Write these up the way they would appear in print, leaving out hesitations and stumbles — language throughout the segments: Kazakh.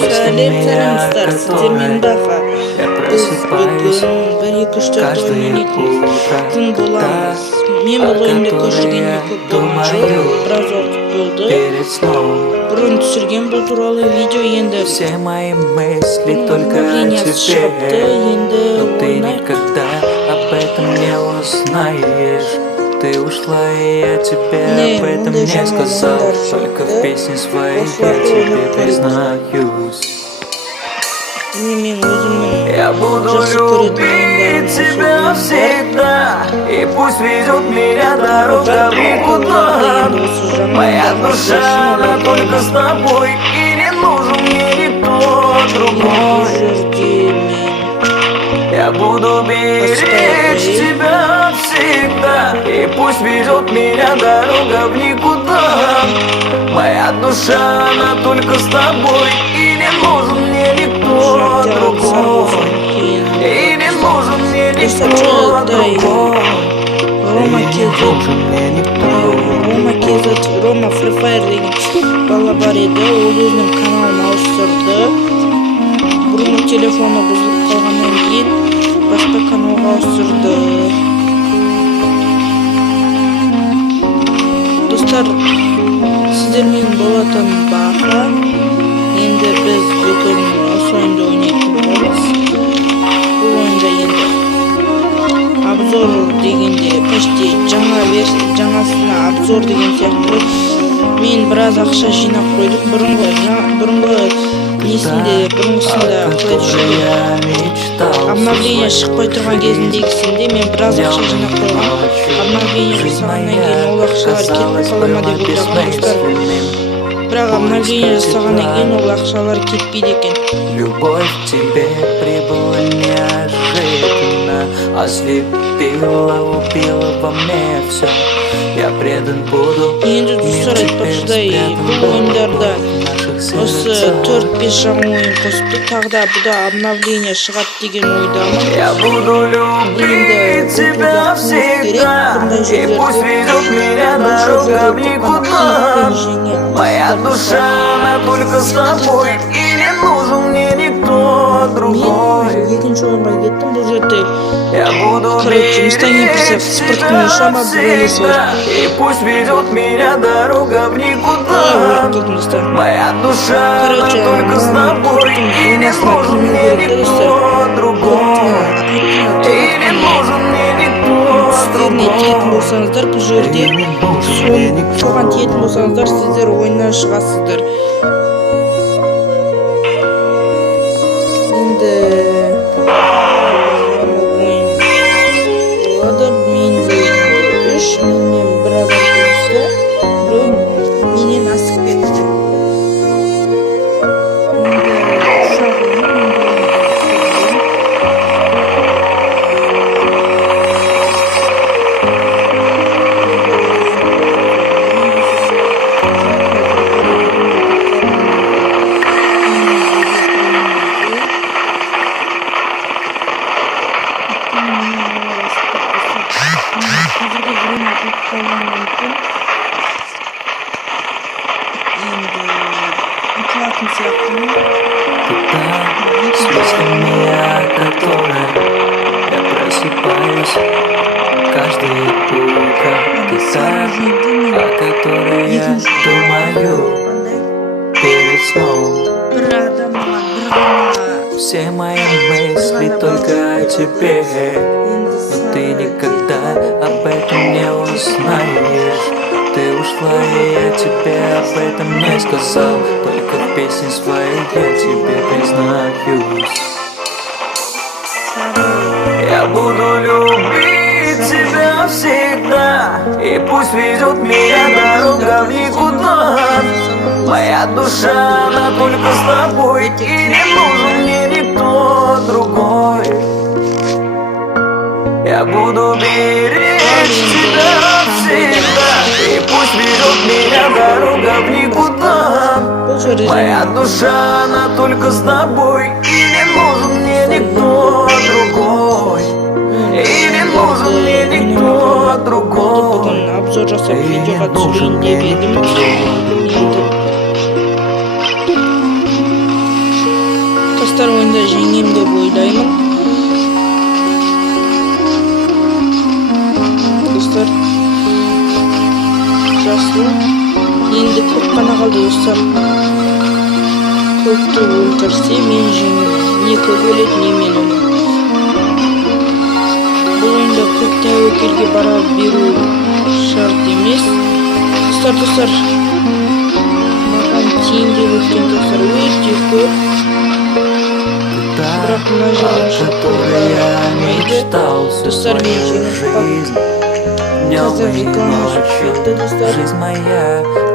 Сәлем сәлемстер, сіздермен бақа. Біз бүгін 1-2-3-4 ойнайтын күн боламыз. Мен бұл ойынды көшіргенде көп болған жоқ, біраз уақыт болды. Бұрын түсірген бұл туралы видео енді обновлениесі шығыпты, енді ойнайық. Ты ушла, и я тебе об этом не сказал. Только в песне своей я тебе признаюсь. Я буду любить тебя всегда, и пусть ведет меня дорога в никуда. Моя душа, она только с тобой, и не нужен мне никто другой. Я буду беречь тебя всегда, и пусть ведет меня дорога в никуда. Моя душа, она только с тобой, и не нужен мне никто другой. И не нужен мне никто другой. Рома Free Fire деген бала бар еді, ол өзінің каналын ауыстырды. Бұрын телефоны бұзылып қалғаннан кейін басқа каналға ауыстырды. Достар, сіздермен болатын бақа. Енді біз бүгін осы ойынды ойнайтын боламыз. Бұл ойында енді обзор дегенде почти жаңасына обзор деген сияқты мен біраз ақша жинап қойдым. Бұрынғысында обновление шықпай тұрған кезіндегісінде мен біраз ақша жинап қойғам. Обновление жасағаннан кейін ол ақшалар кетіп қала ма деп ойлағам. Бірақ обновление жасағаннан кейін ол ақшалар кетпейді екен. Любовь к тебе прибыла неожиданно, ослепила, убила во мне все. Я предан буду. Енді достар айтпақшыдай, бұл ойындарда осы 4-5 жаңа ойын қосты. Тағда бұда обновление шығады деген ойдамын. Я буду любить тебя всегда, и пусть ведет меня дорога в никуда. Моя душа, она только с тобой, и не нужен мне никто другой. Екінші ойынға кеттім, бұл жерде Я буду беречь тебя всегда, и пусть ведет меня дорога в никуда. Моя душа, она только с тобой, и не нужен мне никто другой. И не нужен мне никто другой. Тиетін болсаңыздар, бұл жерде соған тиетін болсаңыздар, сіздер ойыннан шығасыздар. Енді болады, менде 3, менен бір адам көрісті, біреу менен асып кетті. С мыслями, о которых я просыпаюсь каждое утро. Ты та, о которой я думаю перед сном. Все мои мысли только о тебе, но ты никогда об этом не узнаешь. Ты ушла, и я тебе об этом не сказал. Только в песне своей я тебе признаюсь. Я буду любить тебя всегда, и пусть ведет меня дорога в никуда. Моя душа, она только с тобой, и не нужен мне никто другой. Я буду беречь тебя всегда, и пусть ведет меня дорога в никуда. Моя душа, она только с тобой, и не нужен мне никто другой. И не нужен мне никто другой. Обзор жасап видеоға түсірейін деп едім. достар, ойында жеңем деп ойлаймын. Достар, жасыл енді көп қана қалды достар. Көпті өлтірсе мен жеңем. Не көп өледі, не мен өлем. Бұл ойында көп тәуекелге бара беру шарт емес. Достар, маған тиын деп өткен достар өте көп. Бірақ мына жерде шақырмайды. Достар, мен жеңіп қазір реклама шықпайды, достар. Жизнь моя,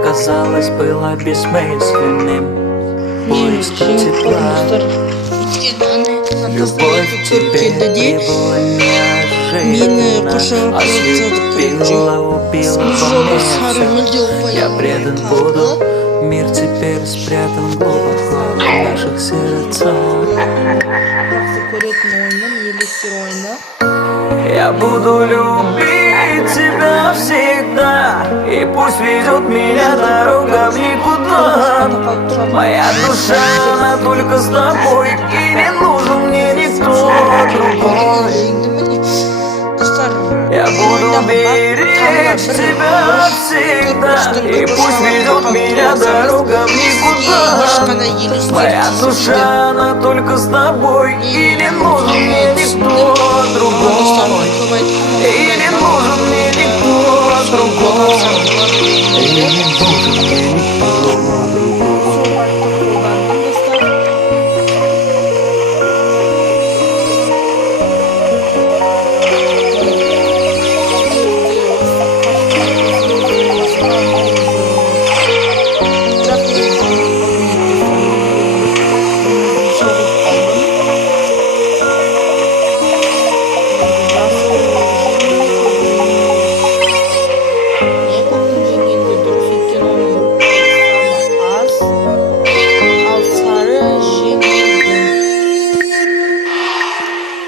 казалось, была бессмысленным. Мен жеңіп қалдым, достар. Любовь к тебе прибыла Мені неожиданно, қоршаған ослепила, убила во мне всё. Я предан буду, мир теперь спрятан глубоко в наших сердцах. Жақсы көретін ойыным, елестер ойыны. Я буду любить тебя всегда, и пусть ведет меня дорога в никуда. Моя душа, она только с тобой, и не нужен мне никто другой. Я буду беречь тебя всегда, и пусть ведет меня дорога в никуда. Моя душа, она только с тобой, и не нужен мне никто другой. И не нужен мне никто другой. И не нужен мне никто другой.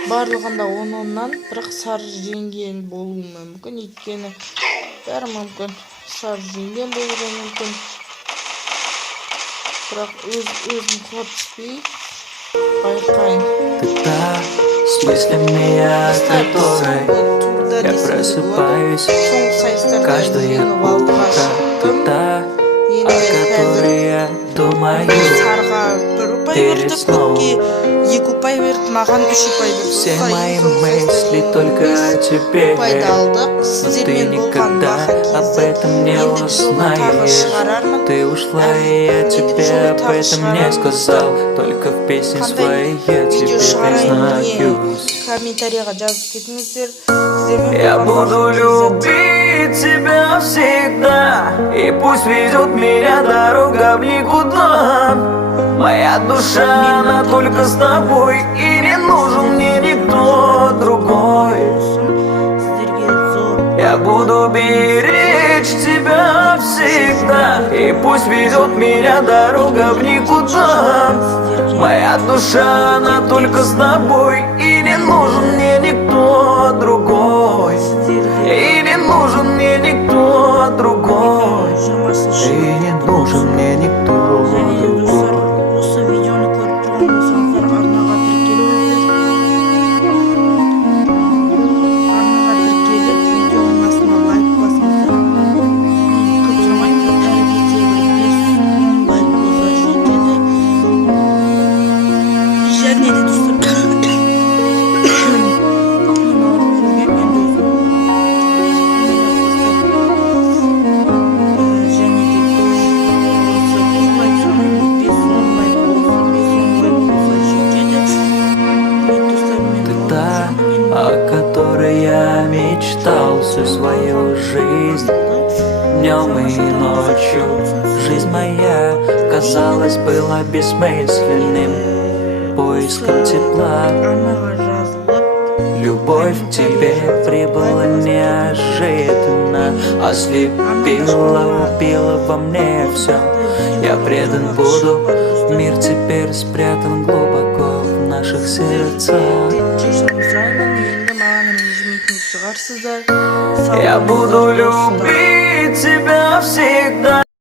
Барлығында 10-10-нан, бірақ сары жеңген болуы мүмкін, өйткені бәрі мүмкін. Сары жеңген болуы мүмкін. Бірақ өзім қорытпей байқайын. Ты та с мыслями, от которой я просыпаюсь каждое утро. Ты та, о которой я думаю перед сном. Маған 3 ұпай берді. Все мои мысли только о тебе, но ты никогда об этом не узнаешь. Ты ушла, и я тебе об этом не сказал. Только в песне своей я тебе признаюсь. Комментарийға жазып кетіңіздер. Я буду любить тебя всегда, и пусть ведет меня дорога в никуда. Моя душа, она только с тобой, и не нужен мне никто другой. Я буду беречь тебя всегда, и пусть ведет меня дорога в никуда. Моя душа, она только с тобой, и не нужен мне никто другой. И не нужен мне никто другой. И не нужен мне никто другой. Осы видеоны көріп тұрған болсаңыздар, арнаға тіркеліп, видеоның астына лайк басыңыздар. Көп сұрамаймын, әрі кетсе бір 5 лайк болса жетеді. Және де достар, о которой я мечтал всю свою жизнь, днем и ночью. Жизнь моя, казалось, была бессмысленным поиском тепла. Любовь к тебе прибыла неожиданно, ослепила, убила во мне все. Я предан буду, мир теперь спрятан глубоко в наших сердцах. Я буду любить тебя всегда.